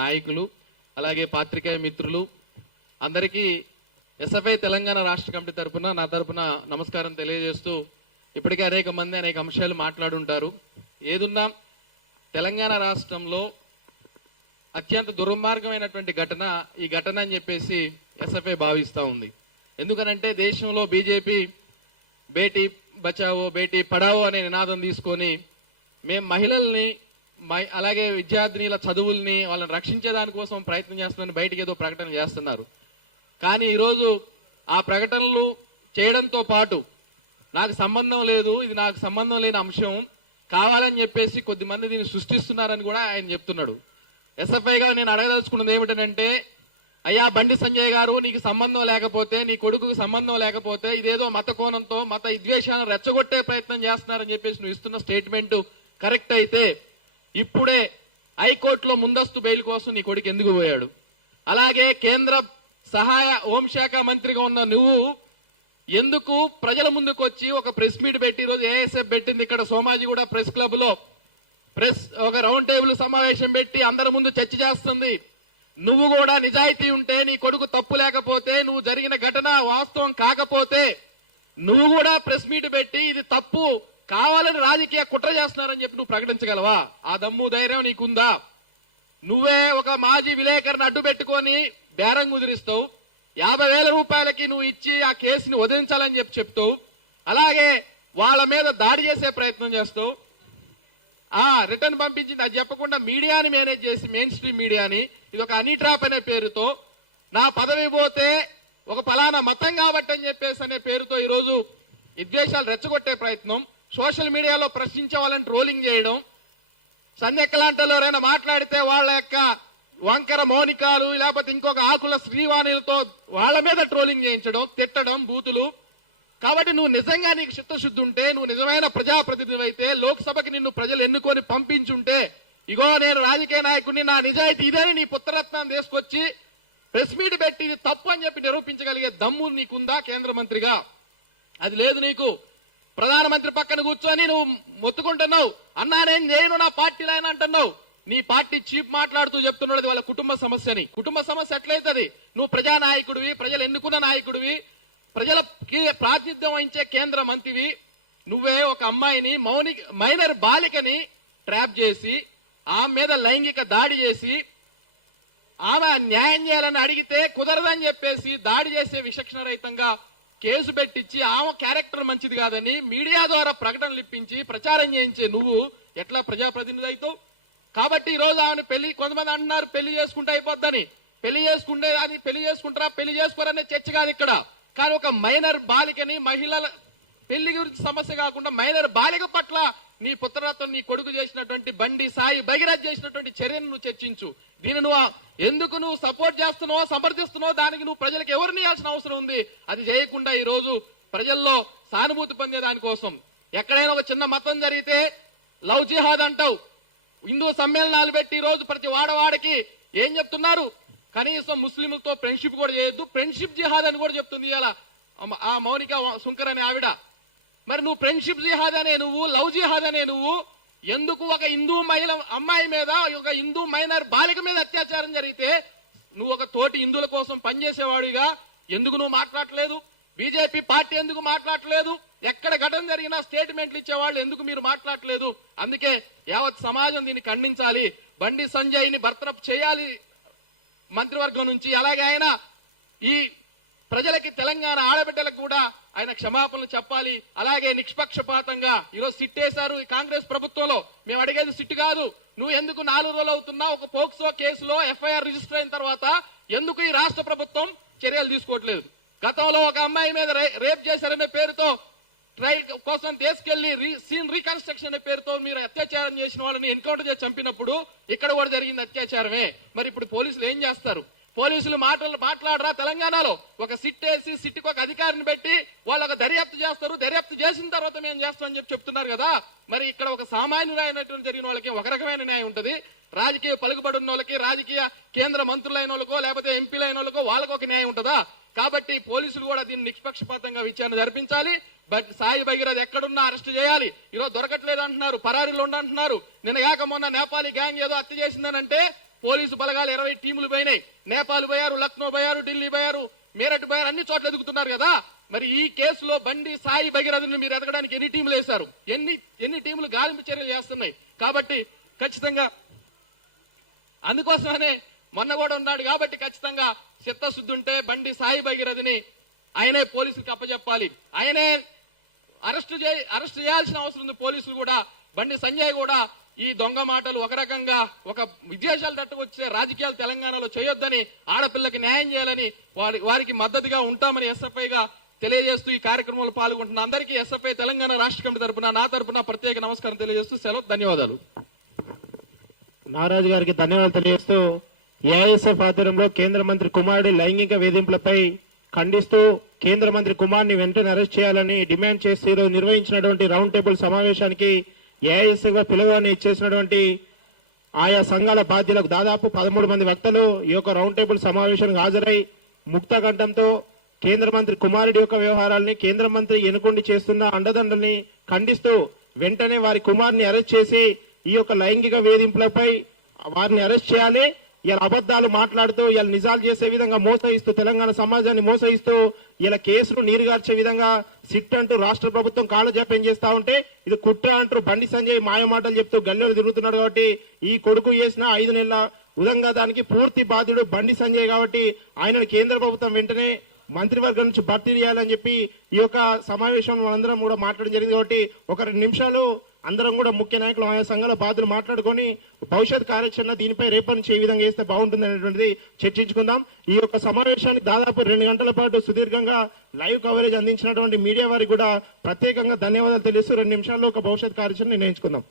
నాయకులు అలాగే పాత్రికేయ మిత్రులు అందరికీ ఎస్ఎఫ్ఐ తెలంగాణ రాష్ట్ర కమిటీ తరపున నా తరపున నమస్కారం తెలియజేస్తూ ఇప్పటికే అనేక మంది అనేక అంశాలు మాట్లాడుంటారు. ఏదున్నా తెలంగాణ రాష్ట్రంలో అత్యంత దుర్మార్గమైనటువంటి ఘటన ఈ ఘటన అని చెప్పేసి ఎస్ఎఫ్ఐ భావిస్తూ ఉంది. ఎందుకనంటే దేశంలో బీజేపీ బేటీ బచావో బేటీ పడావో అనే నినాదం తీసుకొని మేము మహిళల్ని అలాగే విద్యార్థినిల చదువుల్ని వాళ్ళని రక్షించే దానికోసం ప్రయత్నం చేస్తున్నారని బయటకు ఏదో ప్రకటన చేస్తున్నారు. కానీ ఈరోజు ఆ ప్రకటనలు చేయడంతో పాటు నాకు సంబంధం లేదు, ఇది నాకు సంబంధం లేని అంశం కావాలని చెప్పేసి కొద్దిమంది దీన్ని సృష్టిస్తున్నారని కూడా ఆయన చెప్తున్నాడు. ఎస్ఎఫ్ఐగా నేను అడగదలుచుకున్నది ఏమిటంటే, అయ్యా బండి సంజయ్ గారు, నీకు సంబంధం లేకపోతే, నీ కొడుకుకు సంబంధం లేకపోతే ఇదేదో మత కోణంతో మత విద్వేషాలను రెచ్చగొట్టే ప్రయత్నం చేస్తున్నారని చెప్పేసి నువ్వు ఇస్తున్న స్టేట్మెంట్ కరెక్ట్ అయితే ఇప్పుడే హైకోర్టులో ముందస్తు బెయిల్ కోసం నీ కొడుకు ఎందుకు పోయాడు? అలాగే కేంద్ర సహాయ హోంశాఖ మంత్రిగా ఉన్న నువ్వు ఎందుకు ప్రజల ముందుకు వచ్చి ఒక ప్రెస్ మీట్ పెట్టి, ఈరోజు ఏఎస్ఎఫ్ పెట్టింది ఇక్కడ సోమాజిగూడ ప్రెస్ క్లబ్ లో ఒక రౌండ్ టేబుల్ సమావేశం పెట్టి అందరి ముందు చర్చ చేస్తుంది. నువ్వు కూడా నిజాయితీ ఉంటే, నీ కొడుకు తప్పు లేకపోతే, నువ్వు జరిగిన ఘటన వాస్తవం కాకపోతే నువ్వు కూడా ప్రెస్ మీట్ పెట్టి ఇది తప్పు కావాలని రాజకీయ కుట్ర చేస్తున్నారని చెప్పి నువ్వు ప్రకటించగలవా? ఆ దమ్ము ధైర్యం నీకుందా? నువ్వే ఒక మాజీ విలేకరుని అడ్డు పెట్టుకొని బేరం కుదిరిస్తావు, 50,000 రూపాయలకి నువ్వు ఇచ్చి ఆ కేసుని వదిలించాలని చెప్తావు, అలాగే వాళ్ళ మీద దాడి చేసే ప్రయత్నం చేస్తావు. రిటర్న్ పంపించింది అది చెప్పకుండా మీడియాని మేనేజ్ చేసి, మెయిన్ స్ట్రీమ్ మీడియాని, ఇది ఒక హనీ ట్రాప్ అనే పేరుతో, నా పదవి పోతే ఒక ఫలానా మతం కాబట్టి అని చెప్పేసి అనే పేరుతో ఈరోజు విద్వేషాలు రెచ్చగొట్టే ప్రయత్నం, సోషల్ మీడియాలో ప్రశ్నించే వాళ్ళని ట్రోలింగ్ చేయడం, సంధ్యక్కలాంటలో ఎవరైనా మాట్లాడితే వాళ్ళ యొక్క వంకర మౌనికాలు లేకపోతే ఇంకొక ఆకుల శ్రీవాణిలతో వాళ్ళ మీద ట్రోలింగ్ చేయించడం, తిట్టడం, బూతులు. కాబట్టి నువ్వు నిజంగా నీకు చిత్తశుద్ధి ఉంటే, నువ్వు నిజమైన ప్రజాప్రతినిధి అయితే, లోక్సభకి నిన్ను ప్రజలు ఎన్నుకొని పంపించుంటే, ఇగో నేను రాజకీయ నాయకుడిని, నా నిజాయితీ ఇదని నీ పుత్రరత్నాన్ని తీసుకొచ్చి ప్రెస్ మీట్ పెట్టి ఇది తప్పు అని చెప్పి నిరూపించగలిగే దమ్ము నీకుందా కేంద్ర మంత్రిగా? అది లేదు నీకు. ప్రధానమంత్రి పక్కన కూర్చొని నువ్వు మొత్తుకుంటున్నావు, అన్నా నేను చేయను నా పార్టీలో ఆయన అంటున్నావు. నీ పార్టీ చీఫ్ మాట్లాడుతూ చెప్తున్నాడు వాళ్ళ కుటుంబ సమస్యని. కుటుంబ సమస్య ఎట్లయితుంది? నువ్వు ప్రజానాయకుడివి, ప్రజలు ఎన్నుకున్న నాయకుడివి, ప్రజలకి ప్రాతినిధ్యం వహించే కేంద్ర మంత్రివి. నువ్వే ఒక అమ్మాయిని మైనర్ బాలికని ట్రాప్ చేసి ఆమె మీద లైంగిక దాడి చేసి ఆమె న్యాయం చేయాలని అడిగితే కుదరదని చెప్పేసి దాడి చేసే విచక్షణ రహితంగా కేసు పెట్టించి ఆమె క్యారెక్టర్ మంచిది కాదని మీడియా ద్వారా ప్రకటనలు ఇప్పించి ప్రచారం చేయించే నువ్వు ఎట్లా ప్రజాప్రతినిధి అవుతావు? కాబట్టి ఈ రోజు ఆమెను కొంతమంది అంటున్నారు పెళ్లి చేసుకుంటే అయిపోద్దని. పెళ్లి చేసుకుంటే అది పెళ్లి చేసుకుంటారా పెళ్లి చేసుకోరనే చర్చ కాదు ఇక్కడ. కానీ ఒక మైనర్ బాలికని, మహిళల పెళ్లి గురించి సమస్య కాకుండా మైనర్ బాలిక పట్ల నీ పుత్రరత్నం నీ కొడుకు చేసినటువంటి బండి సాయి భగీరథ్ చేసినటువంటి చర్యను నువ్వు చర్చించు. దీన్ని నువ్వు ఎందుకు నువ్వు సపోర్ట్ చేస్తున్నావో సమర్థిస్తున్నావో దానికి నువ్వు ప్రజలకు ఎవరిని ఇవ్వాల్సిన అవసరం ఉంది. అది చేయకుండా ఈ రోజు ప్రజల్లో సానుభూతి పొందే దానికోసం ఎక్కడైనా ఒక చిన్న మతం జరిగితే లవ్ జిహాద్ అంటావు, హిందూ సమ్మేళనాలు పెట్టి ఈ రోజు ప్రతి వాడవాడికి ఏం చెప్తున్నారు? కనీసం ముస్లింలతో ఫ్రెండ్షిప్ కూడా చేయొద్దు, ఫ్రెండ్షిప్ జిహాద్ అని కూడా చెప్తుంది ఇలా ఆ మౌనిక సుంకర్ అనే ఆవిడ. మరి నువ్వు ఫ్రెండ్షిప్ జిహాద్ అనే నువ్వు, లవ్ జిహాద్ అనే నువ్వు ఎందుకు ఒక హిందూ మహిళ అమ్మాయి మీద, ఒక హిందూ మైనర్ బాలిక మీద అత్యాచారం జరిగితే నువ్వు ఒక తోటి హిందువుల కోసం పనిచేసేవాడిగా ఎందుకు నువ్వు మాట్లాడలేదు? బీజేపీ పార్టీ ఎందుకు మాట్లాడలేదు? ఎక్కడ ఘటన జరిగినా స్టేట్మెంట్లు ఇచ్చేవాళ్ళు ఎందుకు మీరు మాట్లాడలేదు? అందుకే యావత్ సమాజం దీన్ని ఖండించాలి. బండి సంజయ్ ని బర్తరఫ్ చేయాలి మంత్రివర్గం నుంచి. అలాగే ఆయన ఈ ప్రజలకి, తెలంగాణ ఆడబిడ్డలకు కూడా ఆయన క్షమాపణలు చెప్పాలి. అలాగే నిష్పక్షపాతంగా ఈరోజు సిట్ వేశారు ఈ కాంగ్రెస్ ప్రభుత్వంలో. మేము అడిగేది సిట్ కాదు, నువ్వు ఎందుకు 4 రోజులు అవుతున్నా ఒక పోక్సో కేసులో ఎఫ్ఐఆర్ రిజిస్టర్ అయిన తర్వాత ఎందుకు ఈ రాష్ట్ర ప్రభుత్వం చర్యలు తీసుకోవట్లేదు? గతంలో ఒక అమ్మాయి మీద రేప్ చేశారనే పేరుతో ట్రయల్ కోసం తీసుకెళ్లి సీన్ రీకన్స్ట్రక్షన్ అనే పేరుతో మీరు అత్యాచారం చేసిన వాళ్ళని ఎన్కౌంటర్ చేసి చంపినప్పుడు ఇక్కడ కూడా జరిగింది అత్యాచారమే. మరి ఇప్పుడు పోలీసులు ఏం చేస్తారు? పోలీసులు మాట్లాడరా? తెలంగాణలో ఒక సిట్ వేసి సిట్కి ఒక అధికారిని పెట్టి వాళ్ళు ఒక దర్యాప్తు చేస్తారు, దర్యాప్తు చేసిన తర్వాత మేము చేస్తామని చెప్తున్నారు కదా. మరి ఇక్కడ ఒక సామాన్యులైనటువంటి జరిగిన వాళ్ళకి ఒక రకమైన న్యాయం ఉంటుంది, రాజకీయ పలుకుబడి ఉన్న వాళ్ళకి, రాజకీయ కేంద్ర మంత్రులైన వాళ్ళకో లేకపోతే ఎంపీలైన వాళ్ళకో వాళ్ళకు ఒక న్యాయం ఉంటుందా? కాబట్టి పోలీసులు కూడా దీన్ని నిష్పక్షపాతంగా విచారణ జరిపించాలి. బట్ సాయి భగీరథ్ ఎక్కడున్నా అరెస్ట్ చేయాలి. ఈరోజు దొరకట్లేదు అంటున్నారు, పరారీలో ఉండంటున్నారు. నిన్న కాక మొన్న నేపాలీ గ్యాంగ్ ఏదో హత్య చేసిందనంటే పోలీసు బలగాలు 20 టీములు పోయినాయి. నేపాల్ పోయారు, లక్నో పోయారు, ఢిల్లీ పోయారు, మీరట్ పోయారు, అన్ని చోట్ల ఎదుగుతున్నారు కదా. మరి ఈ కేసులో బండి సాయి భగీరథను మీరు ఎదగడానికి ఎన్ని టీములు వేశారు? ఎన్ని టీములు గాలింపు చర్యలు చేస్తున్నాయి? కాబట్టి ఖచ్చితంగా అందుకోసమనే మొన్న కూడా ఉన్నాడు కాబట్టి ఖచ్చితంగా చిత్తశుద్ధి ఉంటే బండి సాయి భగీరథని ఆయనే పోలీసులకు అప్పచెప్పాలి. ఆయనే అరెస్ట్ చేయాల్సిన అవసరం ఉంది. పోలీసులు కూడా బండి సంజయ్ కూడా ఈ దొంగ మాటలు ఒక రకంగా ఒక విద్వేషాలు తట్టుకొచ్చే రాజకీయాలు తెలంగాణలో చేయొద్దని, ఆడపిల్లకి న్యాయం చేయాలని వారికి మద్దతుగా ఉంటామని ఎస్ఎఫ్ఐగా తెలియజేస్తూ ఈ కార్యక్రమంలో పాల్గొంటున్న అందరికీ ఎస్ఎఫ్ఐ తెలంగాణ రాష్ట్ర కమిటీ తరపున నా తరపున ప్రత్యేక నమస్కారం తెలియజేస్తూ సెలవు. ధన్యవాదాలు. నాగరాజు గారికి ధన్యవాదాలు తెలియజేస్తూ ఏఐఎస్ఎఫ్ ఆధ్వర్యంలో కేంద్ర మంత్రి కుమారుడి లైంగిక వేధింపులపై ఖండిస్తూ కేంద్ర మంత్రి కుమార్ని వెంటనే అరెస్ట్ చేయాలని డిమాండ్ చేస్తూ ఈరోజు నిర్వహించినటువంటి రౌండ్ టేబుల్ సమావేశానికి ఏఐఎస్ఎఫ్ పిలువని ఇచ్చేసినటువంటి ఆయా సంఘాల బాధ్యులకు దాదాపు 13 మంది వక్తలు ఈ యొక్క రౌండ్ టేబుల్ సమావేశానికి హాజరై ముక్తకంఠంతో కేంద్ర మంత్రి కుమారుడి యొక్క వ్యవహారాల్ని, కేంద్ర మంత్రి ఎన్నుకొండి చేస్తున్న అండదండల్ని ఖండిస్తూ వెంటనే వారి కుమార్ని అరెస్ట్ చేసి ఈ యొక్క లైంగిక వేధింపులపై వారిని అరెస్ట్ చేయాలి. ఇలా అబద్ధాలు మాట్లాడుతూ ఇలా నిజాలు చేసే విధంగా మోసగిస్తూ తెలంగాణ సమాజాన్ని మోసగిస్తూ ఇలా కేసులు నీరుగార్చే విధంగా సిట్ అంటూ రాష్ట్ర ప్రభుత్వం కాలజాప్యం చేస్తా ఉంటే ఇది కుట్ర అంటూ బండి సంజయ్ మాయ మాటలు చెప్తూ గల్లెలు తిరుగుతున్నాడు. కాబట్టి ఈ కొడుకు చేసిన 5 నెలల ఉదంగతానికి పూర్తి బాధ్యుడు బండి సంజయ్. కాబట్టి ఆయనను కేంద్ర ప్రభుత్వం వెంటనే మంత్రివర్గం నుంచి భర్తీ చేయాలని చెప్పి ఈ యొక్క సమావేశం మనందరం కూడా మాట్లాడడం జరిగింది. కాబట్టి ఒక 2 నిమిషాలు అందరం కూడా ముఖ్య నాయకులు ఆయా సంఘాల బాధ్యులు మాట్లాడుకొని భవిష్యత్ కార్యాచరణ దీనిపై రేపటి నుంచి ఏ విధంగా చేస్తే బాగుంటుంది అనేటువంటిది చర్చించుకుందాం. ఈ యొక్క సమావేశానికి దాదాపు 2 గంటల పాటు సుదీర్ఘంగా లైవ్ కవరేజ్ అందించినటువంటి మీడియా వారికి కూడా ప్రత్యేకంగా ధన్యవాదాలు తెలియజేస్తూ 2 నిమిషాల్లో ఒక భవిష్యత్ కార్యాచరణ నిర్ణయించుకుందాం.